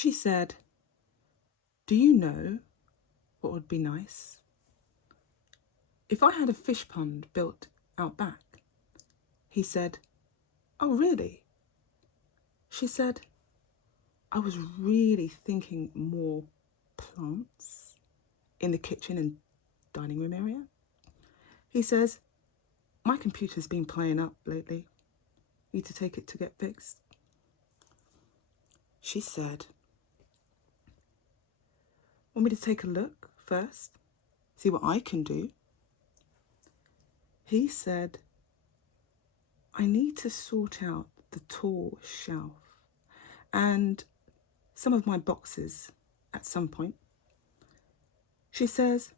She said, do you know what would be nice? If I had a fish pond built out back. He said, oh, really? She said, I was really thinking more plants in the kitchen and dining room area. He says, my computer's been playing up lately. Need to take it to get fixed. She said, want me to take a look first? See what I can do? He said, I need to sort out the tall shelf and some of my boxes at some point. She says,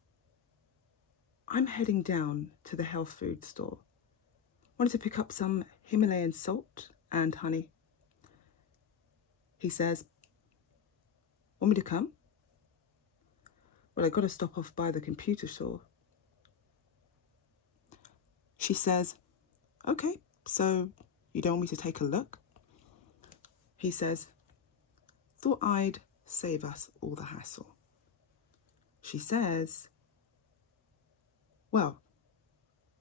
I'm heading down to the health food store. Wanted to pick up some Himalayan salt and honey. He says, want me to come? Well, I got to stop off by the computer store. She says, okay, so you don't want me to take a look? He says, thought I'd save us all the hassle. She says, well,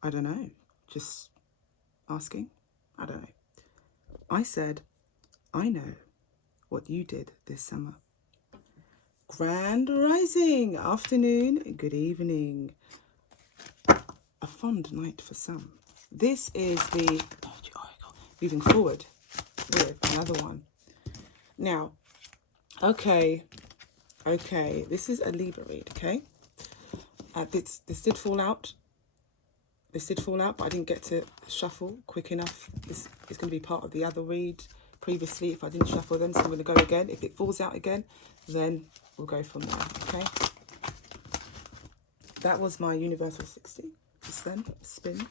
I don't know, just asking. I don't know. I said, I know what you did this summer. Grand rising, afternoon, good evening. A fond night for some. This is the, moving forward with another one. Now, okay, this is a Libra read, okay? This did fall out. This did fall out, but I didn't get to shuffle quick enough. This is going to be part of the other read previously if I didn't shuffle them, so I'm going to go again. If it falls out again, then we'll go from there, okay? That was my Universal 60, just then, spin.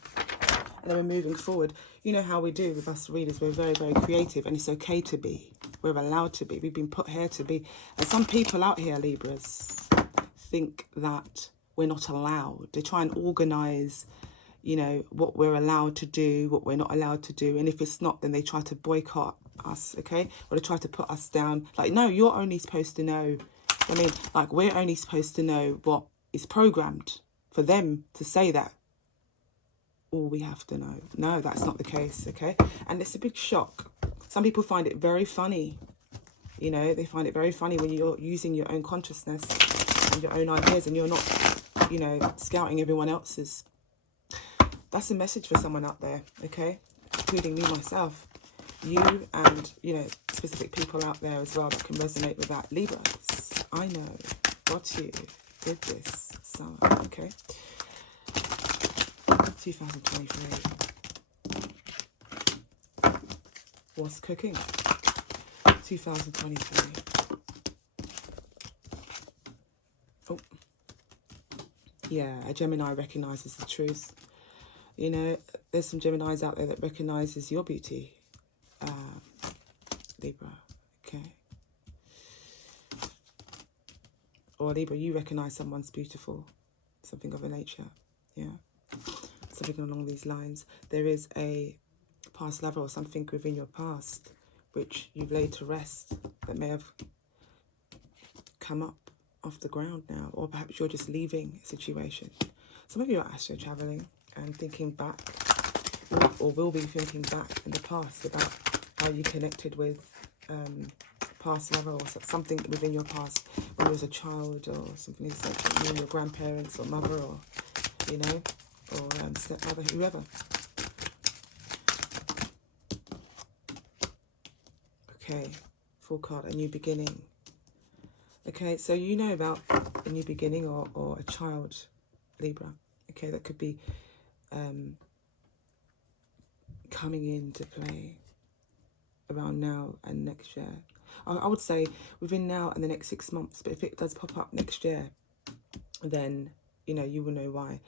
And then we're moving forward. You know how we do with us readers, we're very, very creative, and it's okay to be. We're allowed to be. We've been put here to be. And some people out here, Libras, think that we're not allowed. They try and organise, you know, what we're allowed to do, what we're not allowed to do. And if it's not, then they try to boycott us, okay? Or they try to put us down. Like, no, you're only supposed to know. I mean, like, we're only supposed to know what is programmed. For them to say that, all we have to know. No, that's not the case, okay? And it's a big shock. Some people find it very funny. You know, they find it very funny when you're using your own consciousness and your own ideas and you're not, you know, scouting everyone else's. That's a message for someone out there, okay? Including me, myself. You and, you know, specific people out there as well that can resonate with that. Libras, I know, got you, did this summer, okay? 2023. What's cooking? 2023. Oh. Yeah, a Gemini recognises the truth. You know, there's some Geminis out there that recognises your beauty, Libra, okay? Or Libra, you recognise someone's beautiful, something of a nature, yeah? Something along these lines. There is a past lover or something within your past which you've laid to rest that may have come up off the ground now, or perhaps you're just leaving a situation. Some of you are astro traveling and thinking back, or will be thinking back in the past about how you connected with past lover or something within your past when you was a child or something like that, you and your grandparents or mother or, you know, or stepmother, whoever. Okay, full card, a new beginning. Okay, so you know about a new beginning or a child, Libra. Okay, that could be coming into play around now and next year. I would say within now and the next 6 months, but if it does pop up next year, then, you know, you will know why.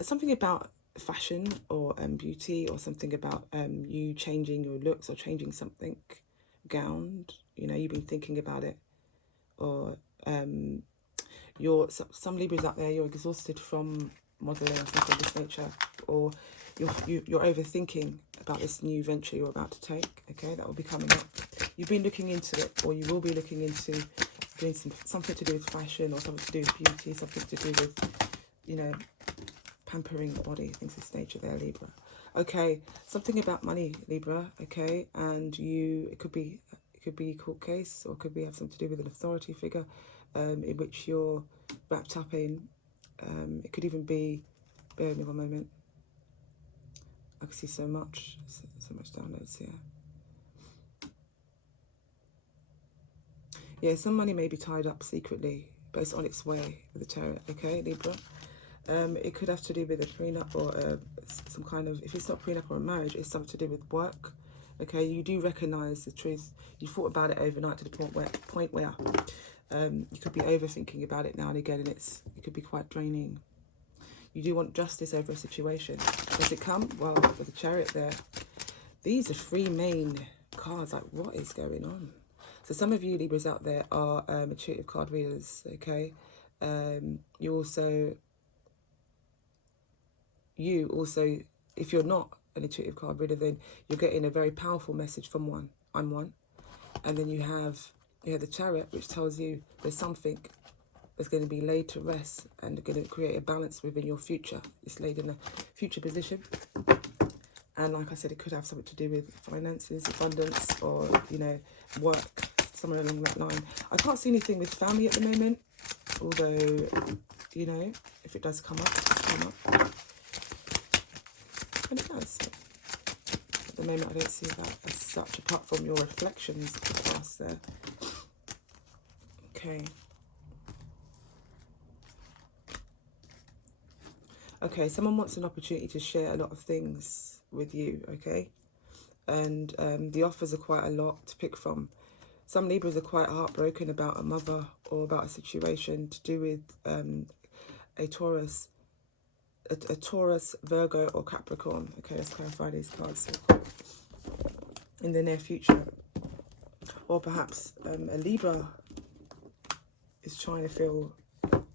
Something about fashion or beauty, or something about you changing your looks or changing something, gowned, you know, you've been thinking about it. Or some Libras out there, you're exhausted from modelling or something of this nature, or you're overthinking about this new venture you're about to take, okay? That will be coming up. you've been looking into it, or you will be looking into doing something to do with fashion, or something to do with beauty, something to do with, you know, pampering the body, things of this nature there, Libra. Okay, something about money, Libra, okay, and it could be a court case, or it could have something to do with an authority figure in which you're wrapped up in. It could even be, bear with me one moment, I can see so much downloads here. Yeah, some money may be tied up secretly, but it's on its way with the Tarot, okay, Libra? It could have to do with a prenup, or some kind of, if it's not prenup or a marriage, it's something to do with work, okay? You do recognise the truth. You thought about it overnight to the point where you could be overthinking about it now and again, and it could be quite draining. You do want justice over a situation. Does it come? Well, with the Chariot there, these are 3 main cards. Like, what is going on? So some of you Libras out there are intuitive card readers, okay? You also, if you're not an intuitive card reader, then you're getting a very powerful message from one. I'm one. And then you have the Chariot, which tells you there's something that's going to be laid to rest and going to create a balance within your future. It's laid in a future position. And like I said, it could have something to do with finances, abundance, or, you know, work, somewhere along that line. I can't see anything with family at the moment, although, you know, if it does come up, it's come up. And it does. At the moment, I don't see that as such, apart from your reflections of the past there. Okay. Okay, someone wants an opportunity to share a lot of things with you, okay? And the offers are quite a lot to pick from. Some Libras are quite heartbroken about a mother, or about a situation to do with a Taurus, Virgo, or Capricorn. Okay, let's clarify these cards. In the near future. Or perhaps a Libra is trying to feel,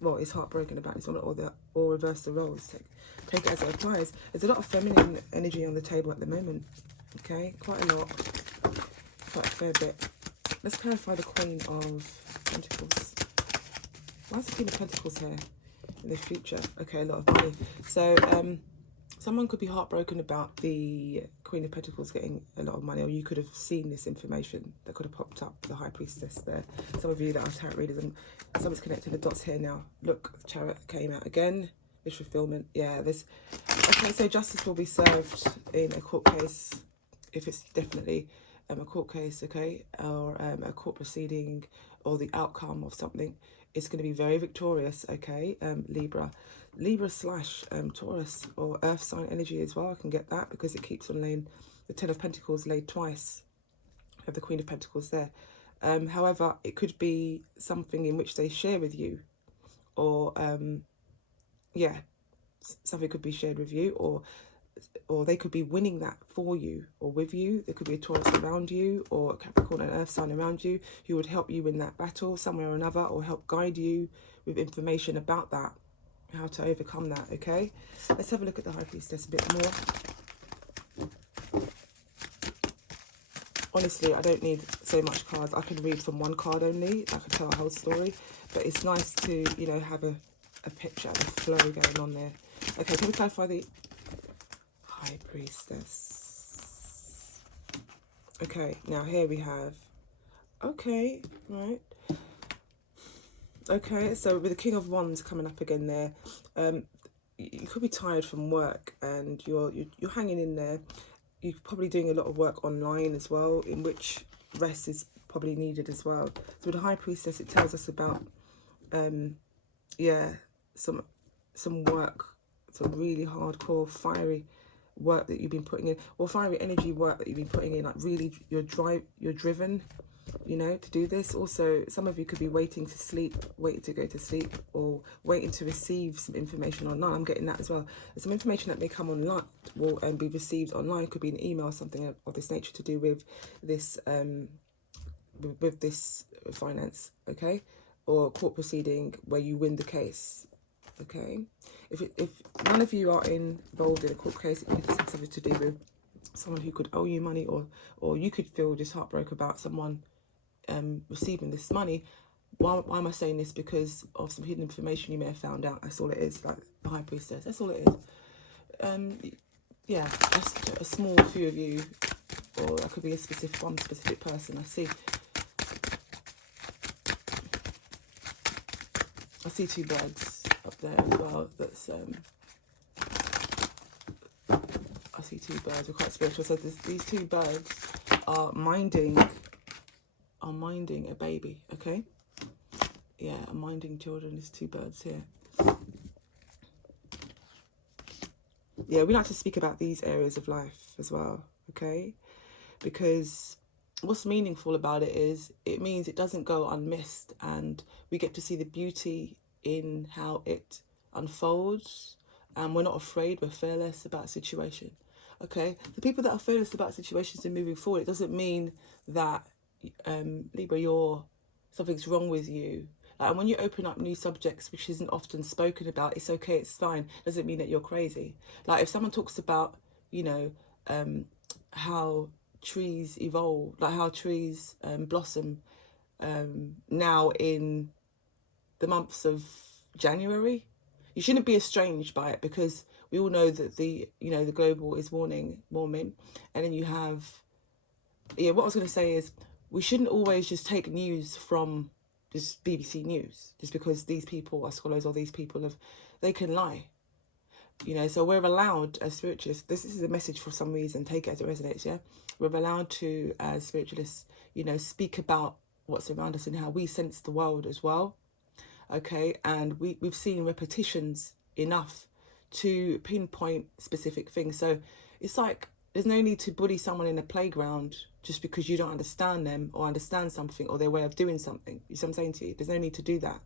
well, is heartbroken about this, or reverse the roles. Take it as it applies. There's a lot of feminine energy on the table at the moment. Okay, quite a lot, quite a fair bit. Let's clarify the Queen of Pentacles. Why is the Queen of Pentacles here in the future? Okay, a lot of money. So someone could be heartbroken about the Queen of Pentacles getting a lot of money, or you could have seen this information that could have popped up, the High Priestess there. Some of you that are tarot readers, and someone's connecting the dots here now. Look, the Chariot came out again. Wish fulfillment. Yeah, there's... Okay, so justice will be served in a court case, if it's definitely a court case, okay, or a court proceeding, or the outcome of something. It's going to be very victorious, okay, Libra / Taurus, or earth sign energy as well. I can get that because it keeps on laying the 10 of Pentacles laid twice. I have the Queen of Pentacles there. However, it could be something in which they share with you, or yeah, something could be shared with you, or they could be winning that for you or with you. There could be a Taurus around you, or a Capricorn and Earth sign around you, who would help you win that battle somewhere or another, or help guide you with information about that, how to overcome that, okay? Let's have a look at the High Priestess a bit more. Honestly, I don't need so much cards. I can read from one card only. I can tell a whole story. But it's nice to, you know, have a picture, a flow going on there. Okay, can we clarify the High Priestess? Okay, now here we have... Okay, right. Okay, so with the King of Wands coming up again there, you could be tired from work, and you're hanging in there. You're probably doing a lot of work online as well, in which rest is probably needed as well. So with the High Priestess, it tells us about yeah, some work, some really hardcore, fiery work that you've been putting in, or fiery energy work that you've been putting in. Like, really, you're driven, you know, to do this. Also, some of you could be waiting to sleep, waiting to go to sleep, or waiting to receive some information online. I'm getting that as well. There's some information that may come online, will be received online. Could be an email, something of this nature to do with this with this finance, okay, or court proceeding where you win the case, okay. If none of you are involved in a court case, it could have something to do with someone who could owe you money, or you could feel just heartbroken about someone receiving this money. Why am I saying this? Because of some hidden information you may have found out. That's all it is, like the High Priestess. That's all it is. Yeah, that's a small few of you, or that could be one specific person. I see two birds up there as well. That's I see two birds. We're quite spiritual. So these two birds are minding a baby. Okay. Yeah, I'm minding children. There's two birds here. Yeah, we like to speak about these areas of life as well, okay? Because what's meaningful about it is it means it doesn't go unmissed, and we get to see the beauty in how it unfolds, and we're not afraid, we're fearless about a situation, okay? The people that are fearless about situations and moving forward, it doesn't mean that, Libra, something's wrong with you. And when you open up new subjects, which isn't often spoken about, it's okay, it's fine. Doesn't mean that you're crazy. Like if someone talks about, how trees evolve, like how trees blossom now in the months of January, you shouldn't be estranged by it, because we all know that the global is warming. And then you have, what I was going to say is, we shouldn't always just take news from just BBC News, just because these people are scholars, or these people they can lie. So we're allowed as spiritualists, this is a message for some reason, take it as it resonates, yeah? We're allowed to, as spiritualists, speak about what's around us and how we sense the world as well, okay? And we've seen repetitions enough to pinpoint specific things. So it's like, there's no need to bully someone in a playground just because you don't understand them or understand something or their way of doing something. You see what I'm saying to you? There's no need to do that,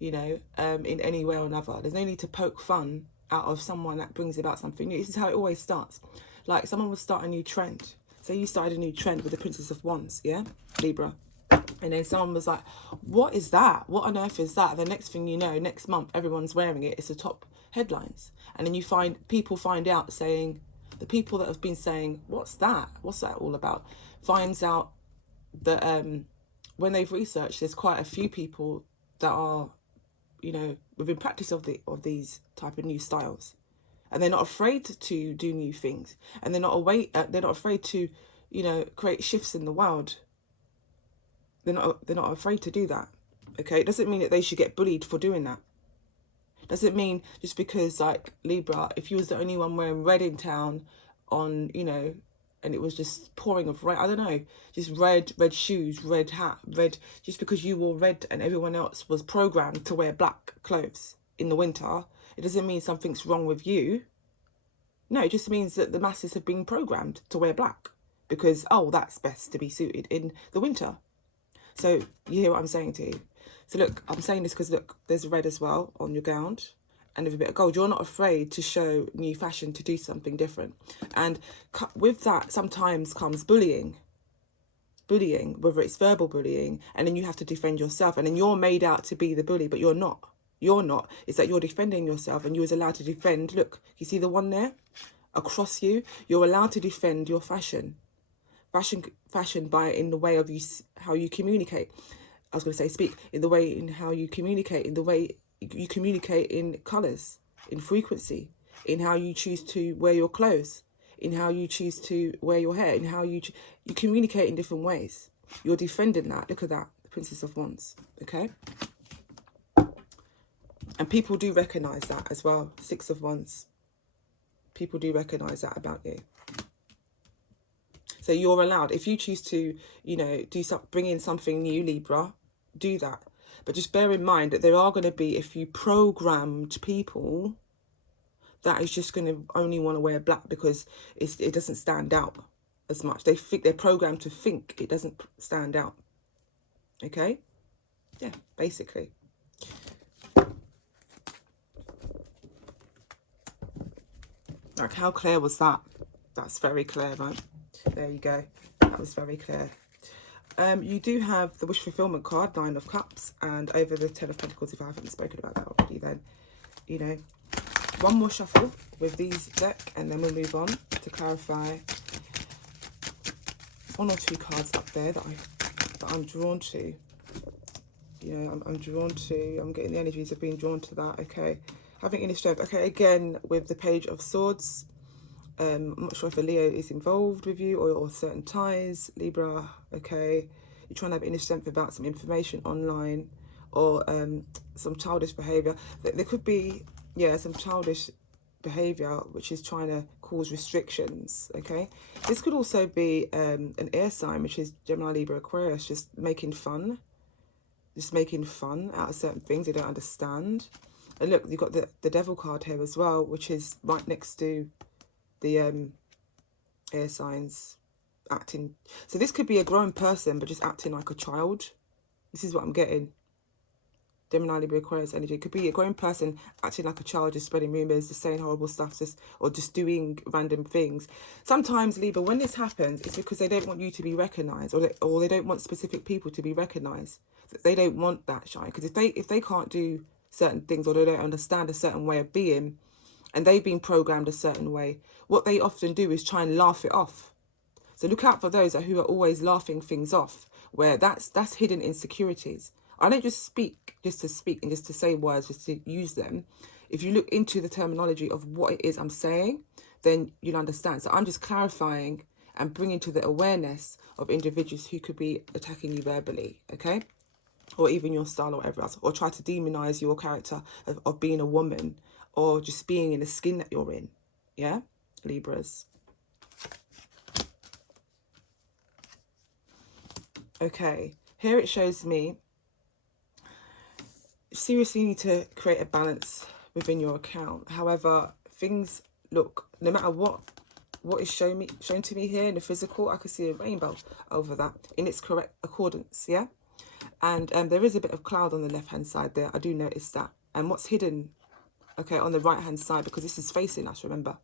in any way or another. There's no need to poke fun out of someone that brings about something new. This is how it always starts. Like someone would start a new trend. Say you started a new trend with the Princess of Wands, yeah, Libra. And then someone was like, what is that? What on earth is that? The next thing you know, next month, everyone's wearing it. It's the top headlines. And then people find out saying, the people that have been saying, what's that all about? Finds out that when they've researched, there's quite a few people that are, within practice of these type of new styles. And they're not afraid to do new things. And they're not afraid to, create shifts in the world. They're not afraid to do that. Okay, it doesn't mean that they should get bullied for doing that. Doesn't mean just because, like, Libra, if you was the only one wearing red in town on, and it was just pouring of red, I don't know, just red shoes, red hat, red, just because you wore red and everyone else was programmed to wear black clothes in the winter, it doesn't mean something's wrong with you. No, it just means that the masses have been programmed to wear black because, oh, that's best to be suited in the winter. So you hear what I'm saying to you? So look, I'm saying this because look, there's red as well on your gown and with a bit of gold. You're not afraid to show new fashion, to do something different. And with that sometimes comes bullying, whether it's verbal bullying, and then you have to defend yourself. And then you're made out to be the bully, but you're not. You're not. It's that you're defending yourself and you was allowed to defend. Look, you see the one there across you? You're allowed to defend your fashion by in the way of how you communicate. I was going to say speak, in the way in how you communicate, in the way you communicate in colours, in frequency, in how you choose to wear your clothes, in how you choose to wear your hair, in how you communicate in different ways. You're defending that. Look at that, the Princess of Wands, okay? And people do recognise that as well, Six of Wands. People do recognise that about you. So you're allowed, if you choose to, bring in something new, Libra, do that. But just bear in mind that there are going to be a few programmed people that is just going to only want to wear black because it doesn't stand out as much. They think they're programmed to think it doesn't stand out. Okay? Yeah, basically. Like, how clear was that? That's very clear, right? There you go. That was very clear. You do have the Wish Fulfillment card, 9 of Cups, and over the 10 of Pentacles. If I haven't spoken about that already, then, one more shuffle with these deck, and then we'll move on to clarify one or two cards up there that I'm drawn to. You know, I'm drawn to, I'm getting the energies of being drawn to that, okay. Having inner strength, okay, again, with the Page of Swords. I'm not sure if a Leo is involved with you or certain ties, Libra, okay. You're trying to have inner strength about some information online or some childish behaviour. There could be, yeah, some childish behaviour which is trying to cause restrictions, okay. This could also be an air sign, which is Gemini, Libra, Aquarius, just making fun out of certain things they don't understand. And look, you've got the Devil card here as well, which is right next to the air signs acting. So this could be a grown person, but just acting like a child. This is what I'm getting. Gemini, Libra, Aquarius energy. It could be a grown person acting like a child, just spreading rumours, just saying horrible stuff, or just doing random things. Sometimes, Libra, when this happens, it's because they don't want you to be recognised, or they don't want specific people to be recognised. They don't want that shine, because if they can't do certain things, or they don't understand a certain way of being, and they've been programmed a certain way, what they often do is try and laugh it off. So look out for those who are always laughing things off, where that's hidden insecurities. I don't just speak just to speak and just to say words, just to use them. If you look into the terminology of what it is I'm saying, then you'll understand. So I'm just clarifying and bringing to the awareness of individuals who could be attacking you verbally, okay? Or even your style or whatever else, or try to demonize your character of being a woman, or just being in the skin that you're in, yeah, Libras. Okay, here it shows me, seriously need to create a balance within your account. However, things look, no matter what is shown to me here in the physical, I can see a rainbow over that in its correct accordance, yeah? And there is a bit of cloud on the left-hand side there. I do notice that. And what's hidden, okay, on the right-hand side, because this is facing us, remember.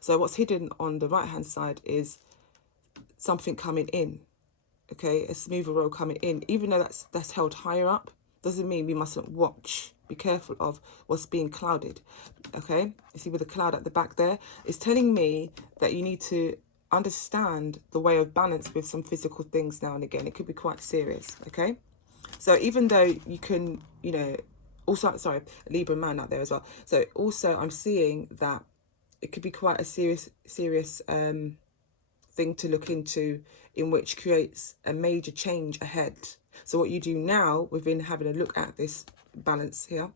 So what's hidden on the right-hand side is something coming in, okay, a smoother road coming in. Even though that's held higher up, doesn't mean we mustn't watch, be careful of what's being clouded, okay? You see with the cloud at the back there, it's telling me that you need to understand the way of balance with some physical things now and again. It could be quite serious, okay? So even though you can, you know, also, sorry, Libra man out there as well. So also I'm seeing that it could be quite a serious thing to look into, in which creates a major change ahead. So what you do now within having a look at this balance here,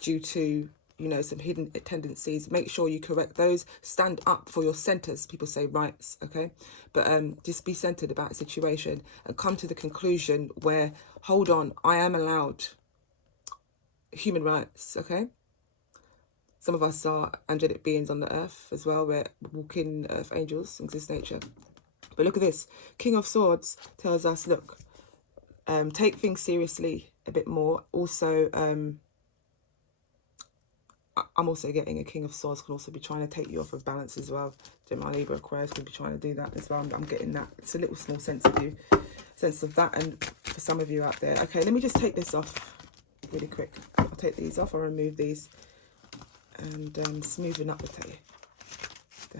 due to, you know, some hidden tendencies, make sure you correct those, stand up for your centers. People say rights, okay, but just be centered about a situation and come to the conclusion where, hold on, I am allowed human rights, okay. Some of us are angelic beings on the earth as well. We're walking earth angels, exist nature. But look at this. King of Swords tells us, look, take things seriously a bit more. Also, I'm also getting a King of Swords can also be trying to take you off of balance as well. Gemini, Libra, Aquarius could be trying to do that as well. I'm getting that. It's a little small sense of you, sense of that. And for some of you out there. Okay, let me just take this off really quick. I'll take these off. I'll remove these. And smoothing up the tape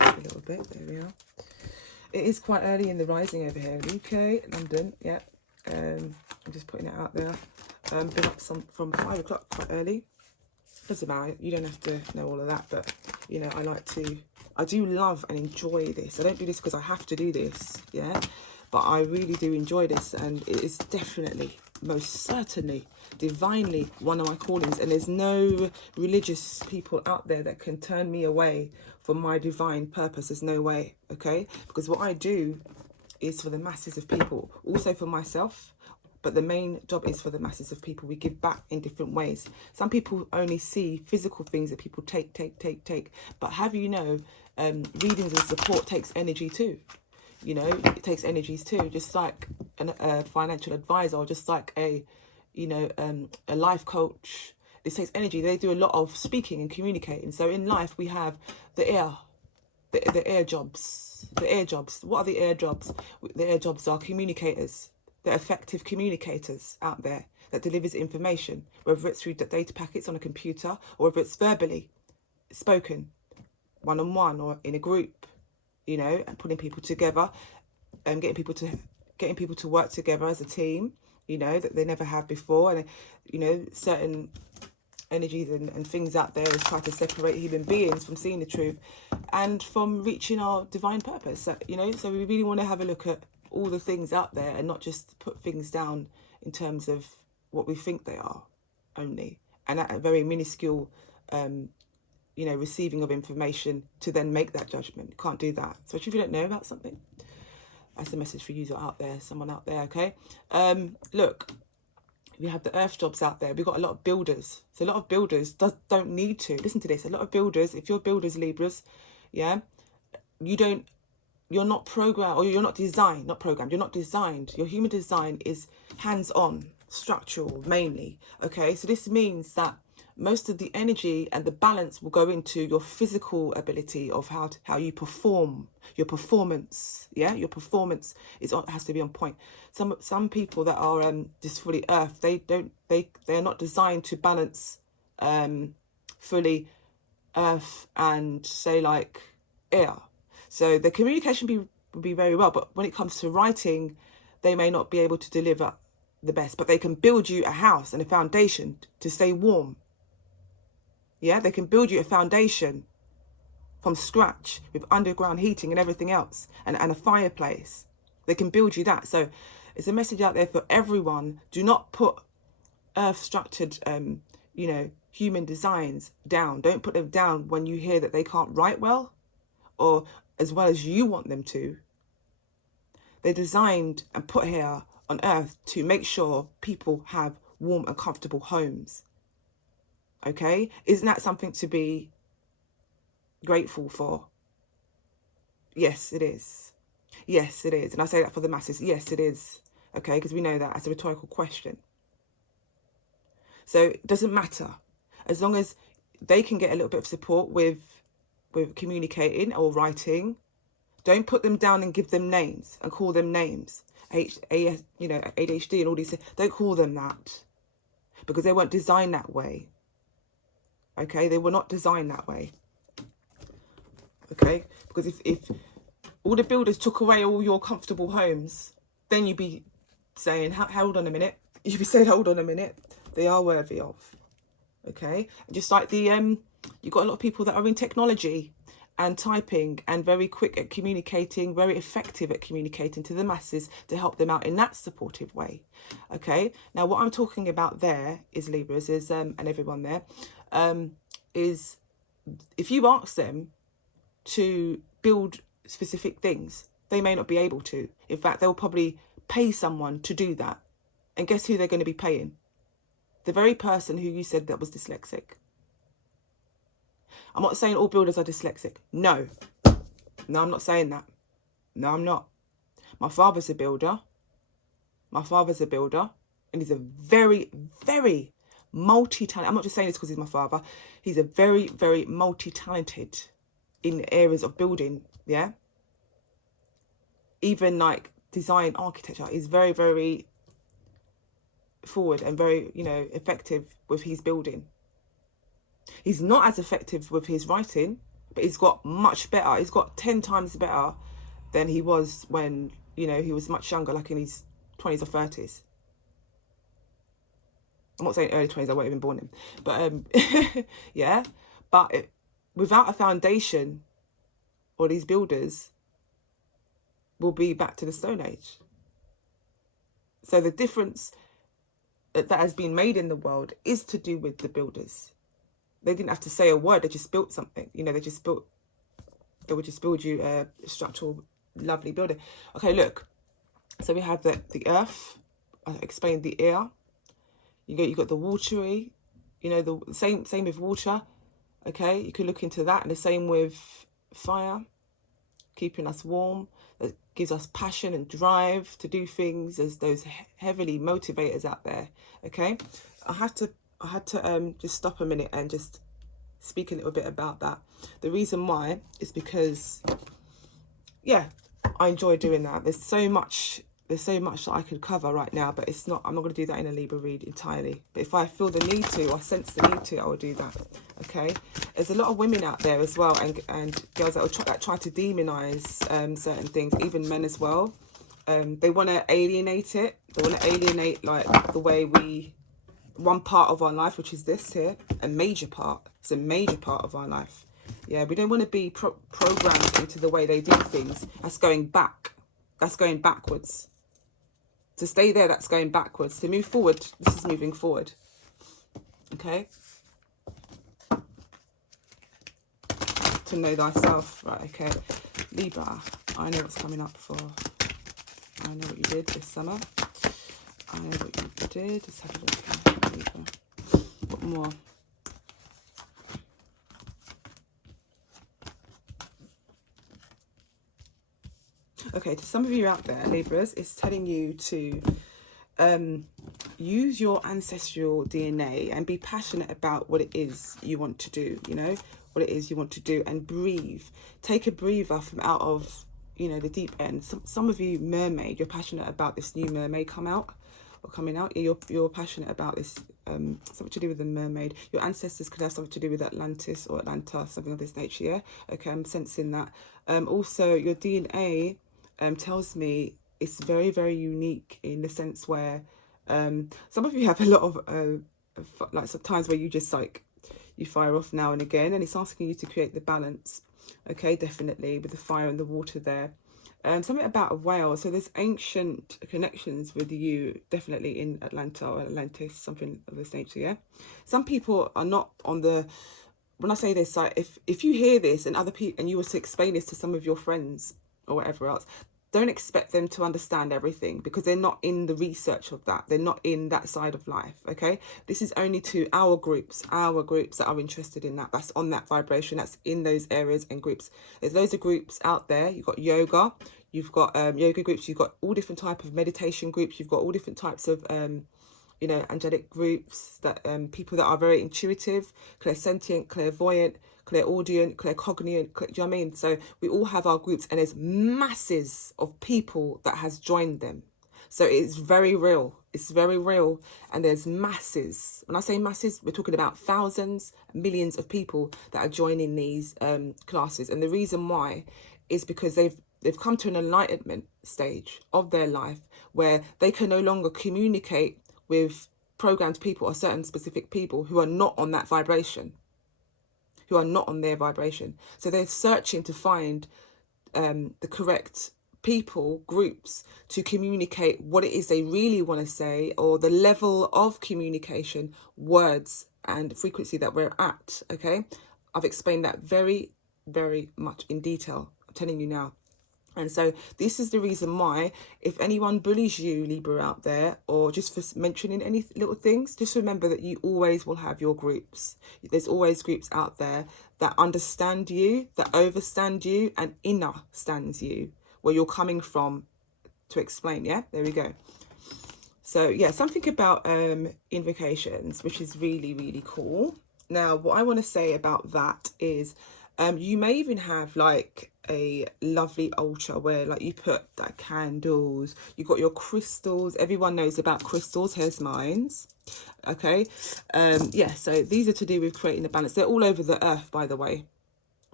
a little bit. There we are. It is quite early in the rising over here. UK, London, yeah. I'm just putting it out there. Been up from 5 o'clock, quite early. Doesn't matter, you don't have to know all of that, but you know, I do love and enjoy this. I don't do this because I have to do this, yeah, but I really do enjoy this, and it is definitely, most certainly, divinely one of my callings. And there's no religious people out there that can turn me away from my divine purpose. There's no way, okay? Because what I do is for the masses of people, also for myself, but the main job is for the masses of people. We give back in different ways. Some people only see physical things that people take, but have you know, readings and support takes energy too. You know, it takes energies too, just like a financial advisor, or just like a, you know, a life coach. This takes energy. They do a lot of speaking and communicating. So in life, we have the air jobs. The air jobs. What are the air jobs? The air jobs are communicators. They're effective communicators out there that delivers information, whether it's through data packets on a computer, or whether it's verbally spoken, one-on-one or in a group, you know, and putting people together. getting people to work together as a team, you know, that they never have before. And, you know, certain energies and things out there is try to separate human beings from seeing the truth and from reaching our divine purpose. So, you know, so we really want to have a look at all the things out there and not just put things down in terms of what we think they are only, and at a very minuscule you know, receiving of information to then make that judgment. You can't do that, especially if you don't know about something. That's a message for you out there, someone out there. Okay, look, we have the earth jobs out there. We've got a lot of builders. So a lot of builders don't need to listen to this. A lot of builders, if you're builders, Libras, yeah, you're not programmed, or you're not designed, not programmed, you're not designed. Your human design is hands-on, structural mainly. Okay, so this means that most of the energy and the balance will go into your physical ability of how you perform, your performance. Yeah, your performance has to be on point. Some people that are just fully earth, they're not designed to balance fully earth and say like air. So the communication will be very well, but when it comes to writing, they may not be able to deliver the best, but they can build you a house and a foundation to stay warm. Yeah, they can build you a foundation from scratch with underground heating and everything else, and a fireplace. They can build you that. So it's a message out there for everyone. Do not put earth structured, you know, human designs down. Don't put them down when you hear that they can't write well, or as well as you want them to. They're designed and put here on earth to make sure people have warm and comfortable homes. Okay, isn't that something to be grateful for? Yes, it is. Yes, it is. And I say that for the masses. Yes, it is. Okay, because we know that as a rhetorical question. So it doesn't matter, as long as they can get a little bit of support with communicating or writing. Don't put them down and give them names and call them names. You know, ADHD and all these things. Don't call them that, because they weren't designed that way. Okay, they were not designed that way. Okay, because if all the builders took away all your comfortable homes, then you'd be saying, hold on a minute. You'd be saying, hold on a minute. They are worthy of. Okay, and just like you've got a lot of people that are in technology and typing and very quick at communicating, very effective at communicating to the masses to help them out in that supportive way. Okay, now what I'm talking about there is Libras, is and everyone there, is if you ask them to build specific things, they may not be able to. In fact, they'll probably pay someone to do that. And guess who they're going to be paying? The very person who you said that was dyslexic. I'm not saying all builders are dyslexic. No, I'm not saying that. No, I'm not. My father's a builder. And he's a very, very multi-talented. I'm not just saying this because he's my father. He's a very, very multi-talented in areas of building. Yeah. Even like design, architecture. He's very, very forward and very, you know, effective with his building. He's not as effective with his writing, but he's got much better. He's got 10 times better than he was when, you know, he was much younger, like in his 20s or 30s. I'm not saying early 20s, I wasn't even born in. But, yeah. But without a foundation, all these builders will be back to the Stone Age. So the difference that has been made in the world is to do with the builders. They didn't have to say a word. They just built something. You know, they would just build you a structural, lovely building. Okay, look. So we have the earth. I explained the air. You got the watery. You know, the same with water. Okay, you can look into that. And the same with fire, keeping us warm. That gives us passion and drive to do things. There's those heavily motivators out there. Okay, I had to just stop a minute and just speak a little bit about that. The reason why is because, yeah, I enjoy doing that. There's so much that I could cover right now, but I'm not going to do that in a Libra read entirely. But if I feel the need to, or sense the need to, I will do that. Okay, there's a lot of women out there as well, and girls that try to demonize certain things, even men as well. They want to alienate it. They want to alienate like the way we, one part of our life, which is this here, a major part. It's a major part of our life. Yeah, we don't want to be programmed into the way they do things. That's going back. That's going backwards. To stay there, that's going backwards. To move forward, this is moving forward. Okay? To know thyself. Right, okay. Libra, I know what's coming up for. I know what you did this summer. I know what you did. Let's have a look. Libra. What more? Okay, to some of you out there, Libras, it's telling you to use your ancestral DNA and be passionate about what it is you want to do, you know, what it is you want to do, and breathe. Take a breather from out of, you know, the deep end. Some of you, mermaid, you're passionate about this new mermaid coming out. You're passionate about this, something to do with the mermaid. Your ancestors could have something to do with Atlantis or Atlanta, something of this nature, yeah? Okay, I'm sensing that. Also, your DNA tells me it's very, very unique in the sense where some of you have a lot of like sometimes where you just like you fire off now and again, and it's asking you to create the balance. Okay, definitely with the fire and the water there. Something about a whale. So there's ancient connections with you, definitely in Atlanta or Atlantis, something of this nature. Yeah, some people are not on the. When I say this, like if you hear this and other people, and you were to explain this to some of your friends or whatever else, don't expect them to understand everything, because they're not in the research of that. They're not in that side of life. Okay, this is only to our groups that are interested in that. That's on that vibration. That's in those areas and groups. There's loads of groups out there. You've got yoga, you've got yoga groups, you've got all different type of meditation groups, you've got all different types of you know, angelic groups, that people that are very intuitive, clairsentient, clairvoyant, clairaudient, claircognient, do you know what I mean? So we all have our groups, and there's masses of people that has joined them. So it's very real. It's very real. And there's masses. When I say masses, we're talking about thousands, millions of people that are joining these classes. And the reason why is because they've come to an enlightenment stage of their life where they can no longer communicate with programmed people or certain specific people who are not on that vibration, who are not on their vibration. So they're searching to find the correct people, groups, to communicate what it is they really want to say, or the level of communication, words and frequency that we're at. Okay, I've explained that very, very much in detail. I'm telling you now. And so this is the reason why, if anyone bullies you, Libra, out there, or just for mentioning any little things, just remember that you always will have your groups. There's always groups out there that understand you, that overstand you, and inner stands you, where you're coming from, to explain. Yeah, there we go. So yeah, something about invocations, which is really, really cool. Now, what I want to say about that is you may even have like a lovely altar where like you put like candles, you got your crystals. Everyone knows about crystals. Here's mines. Okay. Yeah, so these are to do with creating a balance. They're all over the earth, by the way.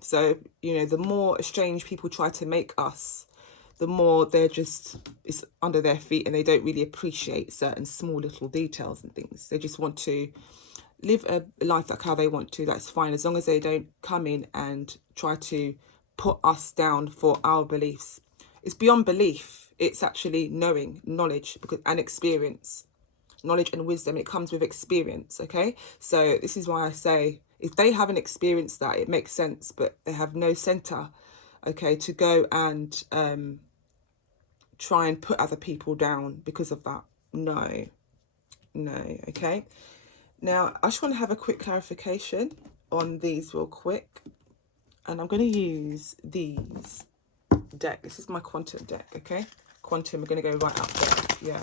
So, you know, the more strange people try to make us, the more they're just, it's under their feet, and they don't really appreciate certain small little details and things. They just want to live a life like how they want to. That's fine, as long as they don't come in and try to put us down for our beliefs. It's beyond belief. It's actually knowing, knowledge, and experience. Knowledge and wisdom, it comes with experience. Okay, so this is why I say, if they haven't experienced that, it makes sense, but they have no center, okay, to go and try and put other people down because of that. No, okay. Now, I just want to have a quick clarification on these real quick. And I'm going to use these deck. This is my quantum deck, okay? Quantum, we're going to go right up there. Yeah.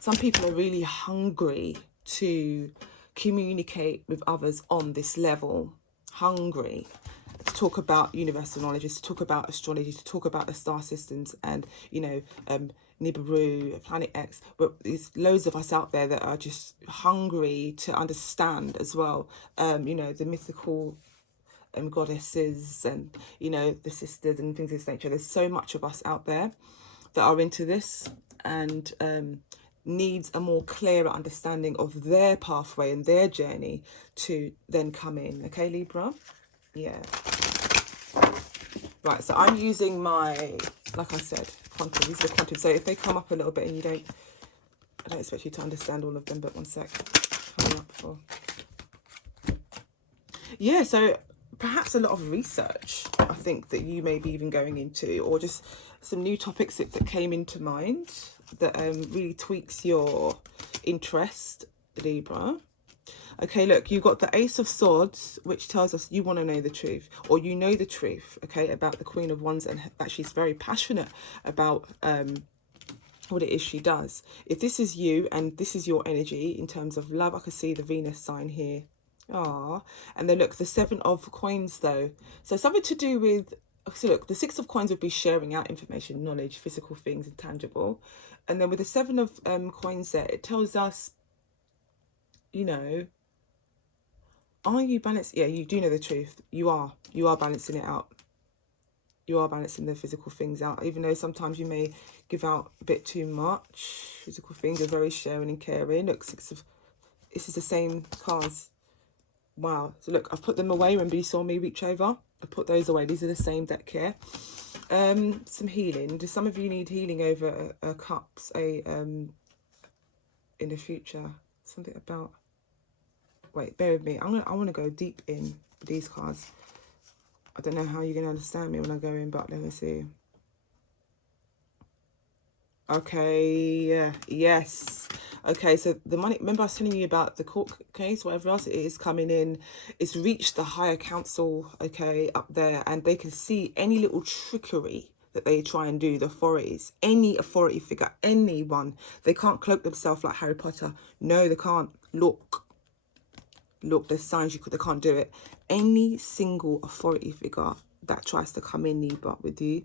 Some people are really hungry to communicate with others on this level. Hungry to talk about universal knowledge, to talk about astrology, to talk about the star systems and, you know, LIBRA, Planet X. But there's loads of us out there that are just hungry to understand as well, you know, the mythical goddesses and, you know, the sisters and things of this nature. There's so much of us out there that are into this and needs a more clearer understanding of their pathway and their journey to then come in. Okay, Libra? Yeah. Right, so I'm using my, like I said, quantum. These are the quantum. So if they come up a little bit and I don't expect you to understand all of them, but one sec. Coming up for... Yeah, so perhaps a lot of research, I think, that you may be even going into, or just some new topics that came into mind that really tweaks your interest, Libra. Okay, look, you've got the Ace of Swords, which tells us you want to know the truth, or you know the truth, okay, about the Queen of Wands, and that she's very passionate about what it is she does. If this is you and this is your energy in terms of love, I can see the Venus sign here. Ah, and then look, the 7 of Coins though. So something to do with, so look, the 6 of Coins would be sharing out information, knowledge, physical things, and tangible. And then with the 7 of Coins there, it tells us, you know, are you balanced? Yeah, you do know the truth. You are balancing it out. You are balancing the physical things out, even though sometimes you may give out a bit too much. Physical things are very sharing and caring. Look, this is the same cards. Wow. So look, I've put them away. Remember you saw me reach over? I put those away. These are the same deck here. Some healing. Do some of you need healing over cups in the future? Something about... Wait, bear with me. I want to go deep in these cards. I don't know how you're going to understand me when I go in, but let me see. Okay, yes. Okay, so the money, remember I was telling you about the court case, whatever else it is coming in, it's reached the higher council, okay, up there, and they can see any little trickery that they try and do, the authorities, any authority figure, anyone. They can't cloak themselves like Harry Potter. No, they can't. Look, there's signs they can't do it. Any single authority figure that tries to come in, Libra, with you,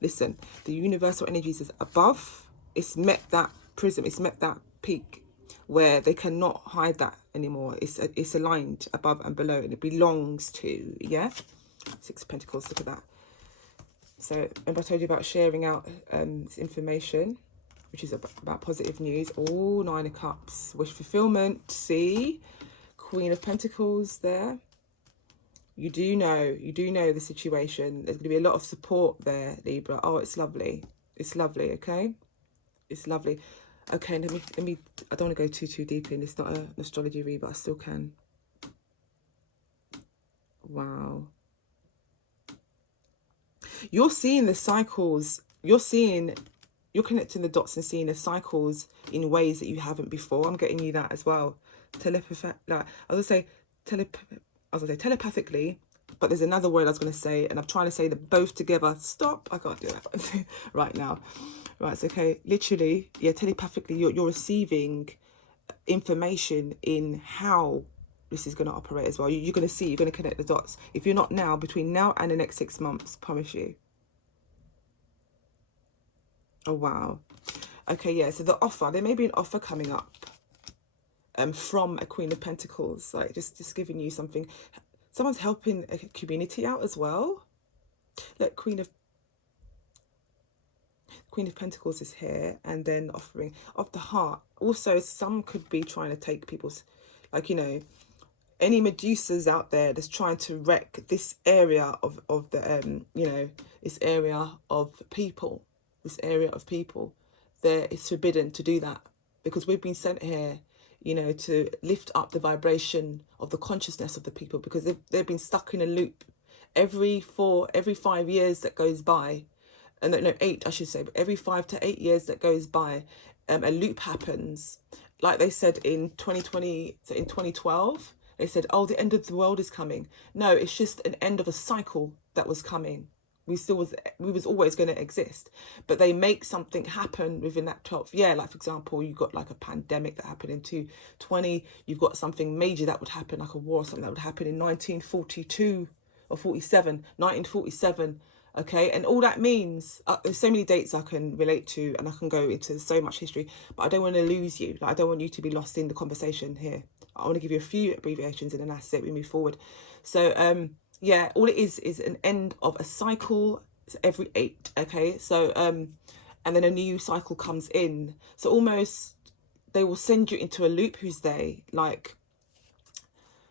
listen, the universal energies is above. It's met that prism, it's met that peak where they cannot hide that anymore. It's aligned above and below, and it belongs to, yeah? 6 of Pentacles, look at that. So remember I told you about sharing out this information, which is about positive news. Oh, 9 of Cups, wish fulfillment, see? Queen of Pentacles there. You do know the situation. There's going to be a lot of support there, Libra. Oh, it's lovely. It's lovely, okay? It's lovely. Okay, let me I don't want to go too deep in. It's not an astrology read, but I still can. Wow. You're seeing the cycles. You're connecting the dots and seeing the cycles in ways that you haven't before. I'm getting you that as well. Telepathically, but there's another word I was going to say, and I'm trying to say them both together. Stop, I can't do that right now. Right, it's okay. Literally, yeah, telepathically, you're receiving information in how this is going to operate as well. You're going to see, you're going to connect the dots. If you're not now, between now and the next 6 months, promise you. Oh, wow. Okay, yeah, so the offer, there may be an offer coming up from a Queen of Pentacles, like just giving you something. Someone's helping a community out as well. Look, Queen of Pentacles is here, and then offering of the heart. Also, some could be trying to take people's, like, you know, any Medusas out there that's trying to wreck this area of the you know, this area of people, there is forbidden to do that, because we've been sent here, you know, to lift up the vibration of the consciousness of the people, because they've been stuck in a loop. Every 5 years that goes by, and no, 8 I should say, but every 5 to 8 years that goes by, a loop happens. Like they said in 2020, so in 2012, they said, oh, the end of the world is coming. No, it's just an end of a cycle that was coming. We was always going to exist, but they make something happen within that 12th year. Like, for example, you got like a pandemic that happened in 2020. You've got something major that would happen, like a war or something that would happen in 1942 or 1947. Okay, and all that means, there's so many dates I can relate to, and I can go into so much history, but I don't want to lose you. Like, I don't want you to be lost in the conversation here. I want to give you a few abbreviations, and then that's it, we move forward. So yeah, all it is an end of a cycle. It's every 8, okay? So and then a new cycle comes in. So almost they will send you into a loop. Who's they? Like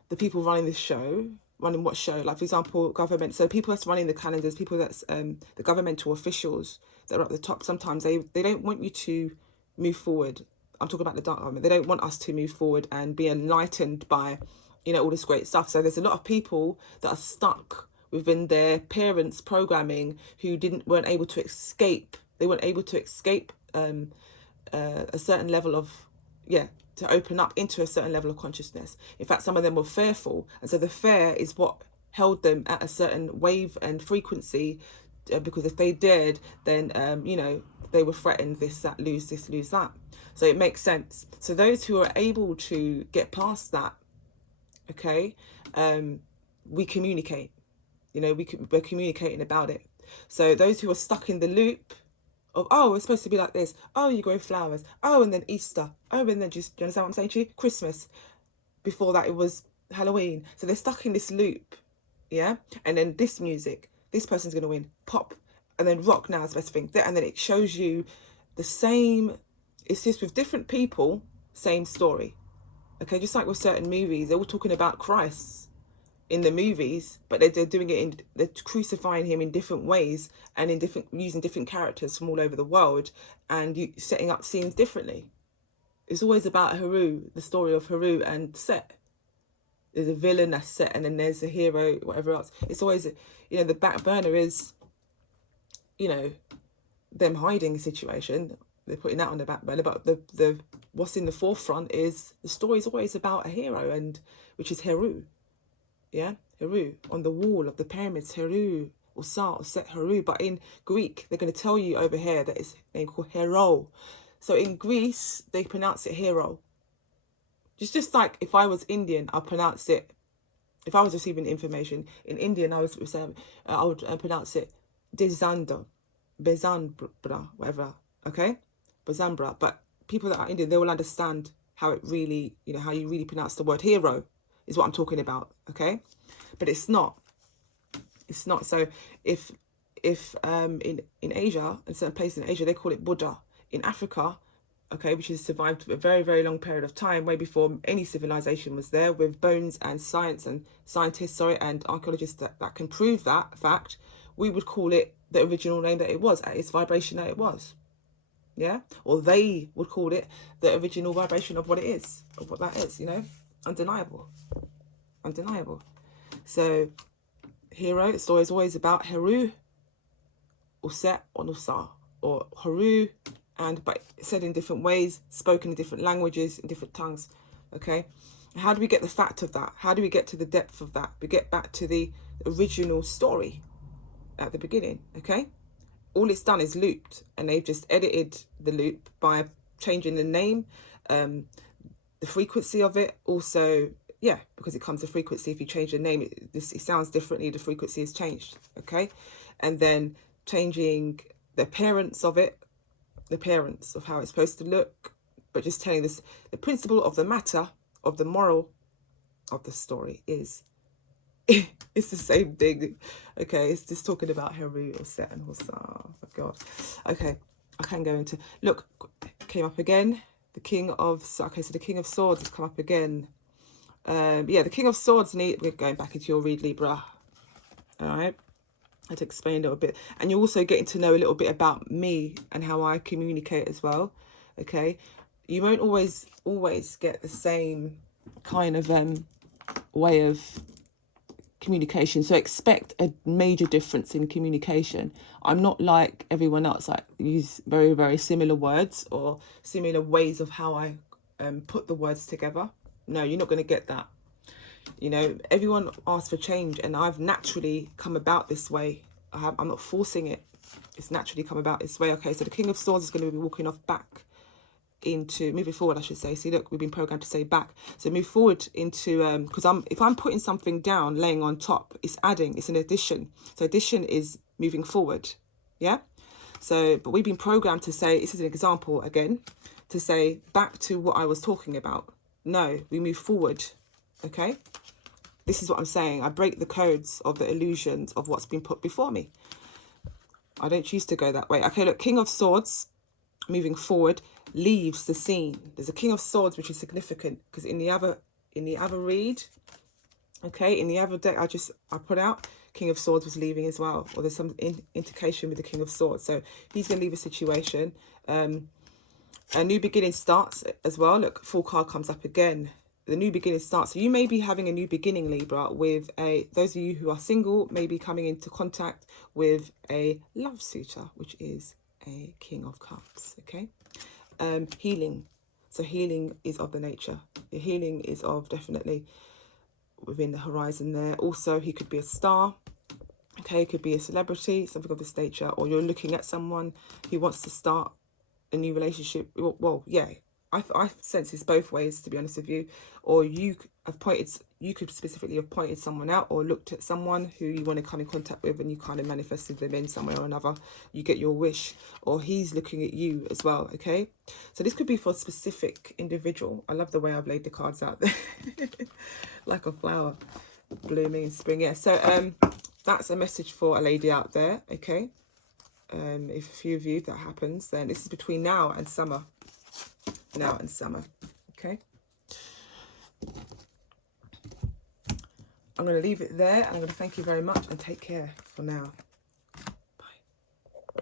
the people running this show, running what show? Like, for example, government. So people that's running the calendars, people that's the governmental officials that are at the top, sometimes they don't want you to move forward. I'm talking about the dark government. They don't want us to move forward and be enlightened by, you know, all this great stuff. So there's a lot of people that are stuck within their parents' programming who weren't able to escape. They weren't able to escape a certain level of, to open up into a certain level of consciousness. In fact, some of them were fearful, and so the fear is what held them at a certain wave and frequency, because if they dared, then you know, they were threatened, this, that, lose this, lose that. So it makes sense. So those who are able to get past that, okay, we communicate, you know, we're communicating about it. So those who are stuck in the loop of, oh, it's supposed to be like this, oh, you grow flowers, oh, and then Easter, oh, and then just, do you understand what I'm saying to you? Christmas. Before that it was Halloween. So they're stuck in this loop, yeah? And then this music, this person's going to win, pop, and then rock now is the best thing. And then it shows you the same, it's just with different people, same story. Okay, just like with certain movies, they're all talking about Christ in the movies, but they're doing it they're crucifying him in different ways and in different, using different characters from all over the world, and setting up scenes differently. It's always about Heru, the story of Heru and Set. There's a villain that's Set, and then there's a hero, whatever else. It's always, you know, the back burner is, you know, them hiding a situation. They're putting that on the back burner, but the what's in the forefront is the story's always about a hero, and which is Heru. Yeah, Heru on the wall of the pyramids, Heru or Sa or Set Heru. But in Greek, they're going to tell you over here that it's a name called Hero. So in Greece, they pronounce it hero. Just like if I was Indian, I'll pronounce it. If I was receiving information in Indian, I would pronounce it Desanda, Bezambra, whatever. Okay, Bezambra. But people that are Indian, they will understand how it really, you know, how you really pronounce the word hero is what I'm talking about. Okay, but it's not. It's not. So if in Asia, in certain places in Asia, they call it Buddha. In Africa, okay, which has survived a very, very long period of time, way before any civilization was there, with bones and science and scientists, and archaeologists that can prove that fact, we would call it the original name that it was, at its vibration that it was. Yeah? Or they would call it the original vibration of what it is, of what that is, you know? Undeniable. Undeniable. So, hero, the story is always about Heru, or Set, or Nusa, or Heru, but said in different ways, spoken in different languages, in different tongues. Okay, how do we get the fact of that? How do we get to the depth of that? We get back to the original story at the beginning. Okay, all it's done is looped, and they've just edited the loop by changing the name, the frequency of it. Also, yeah, because it comes to frequency. If you change the name, it sounds differently. The frequency is changed. Okay, and then changing the appearance of it, the appearance of how it's supposed to look, but just telling this, the principle of the matter, of the moral of the story is, it's the same thing. Okay, it's just talking about Heru or Set and Hussar. Oh God. Okay, I can go into, look, came up again, the King of, okay, so the King of Swords has come up again. Yeah, the King of Swords we're going back into your read, Libra. All right. I had to explain a little bit, and you're also getting to know a little bit about me and how I communicate as well. Okay, you won't always get the same kind of way of communication, so expect a major difference in communication. I'm not like everyone else. I use very, very similar words or similar ways of how I put the words together. No, you're not going to get that. You know, everyone asks for change, and I've naturally come about this way. I'm not forcing it. It's naturally come about this way. Okay, so the King of Swords is going to be walking off back into, moving forward, I should say. See, look, we've been programmed to say back. So move forward into, because if I'm putting something down, laying on top, it's adding, it's an addition. So addition is moving forward. Yeah? So, but we've been programmed to say, this is an example again, to say back to what I was talking about. No, we move forward. Okay? This is what I'm saying. I break the codes of the illusions of what's been put before me. I don't choose to go that way. Okay, look, King of Swords, moving forward, leaves the scene. There's a King of Swords, which is significant because in the other read, okay, in the other deck I put out, King of Swords was leaving as well, or there's some indication with the King of Swords. So he's going to leave a situation. A new beginning starts as well. Look, full card comes up again. The new beginning starts. So you may be having a new beginning, Libra, with those of you who are single, may be coming into contact with a love suitor, which is a King of Cups, okay? Healing. So healing is of the nature. The healing is of definitely within the horizon there. Also, he could be a star. Okay, could be a celebrity, something of this nature, or you're looking at someone who wants to start a new relationship. Well, yeah, I sense this both ways, to be honest with you. Or you could specifically have pointed someone out or looked at someone who you want to come in contact with, and you kind of manifested them in some way or another. You get your wish, or he's looking at you as well, okay? So this could be for a specific individual. I love the way I've laid the cards out there. Like a flower blooming in spring. Yeah, so that's a message for a lady out there, okay? If a few of you that happens, then this is between now and summer. Now and summer, okay? I'm going to leave it there. I'm going to thank you very much and take care for now.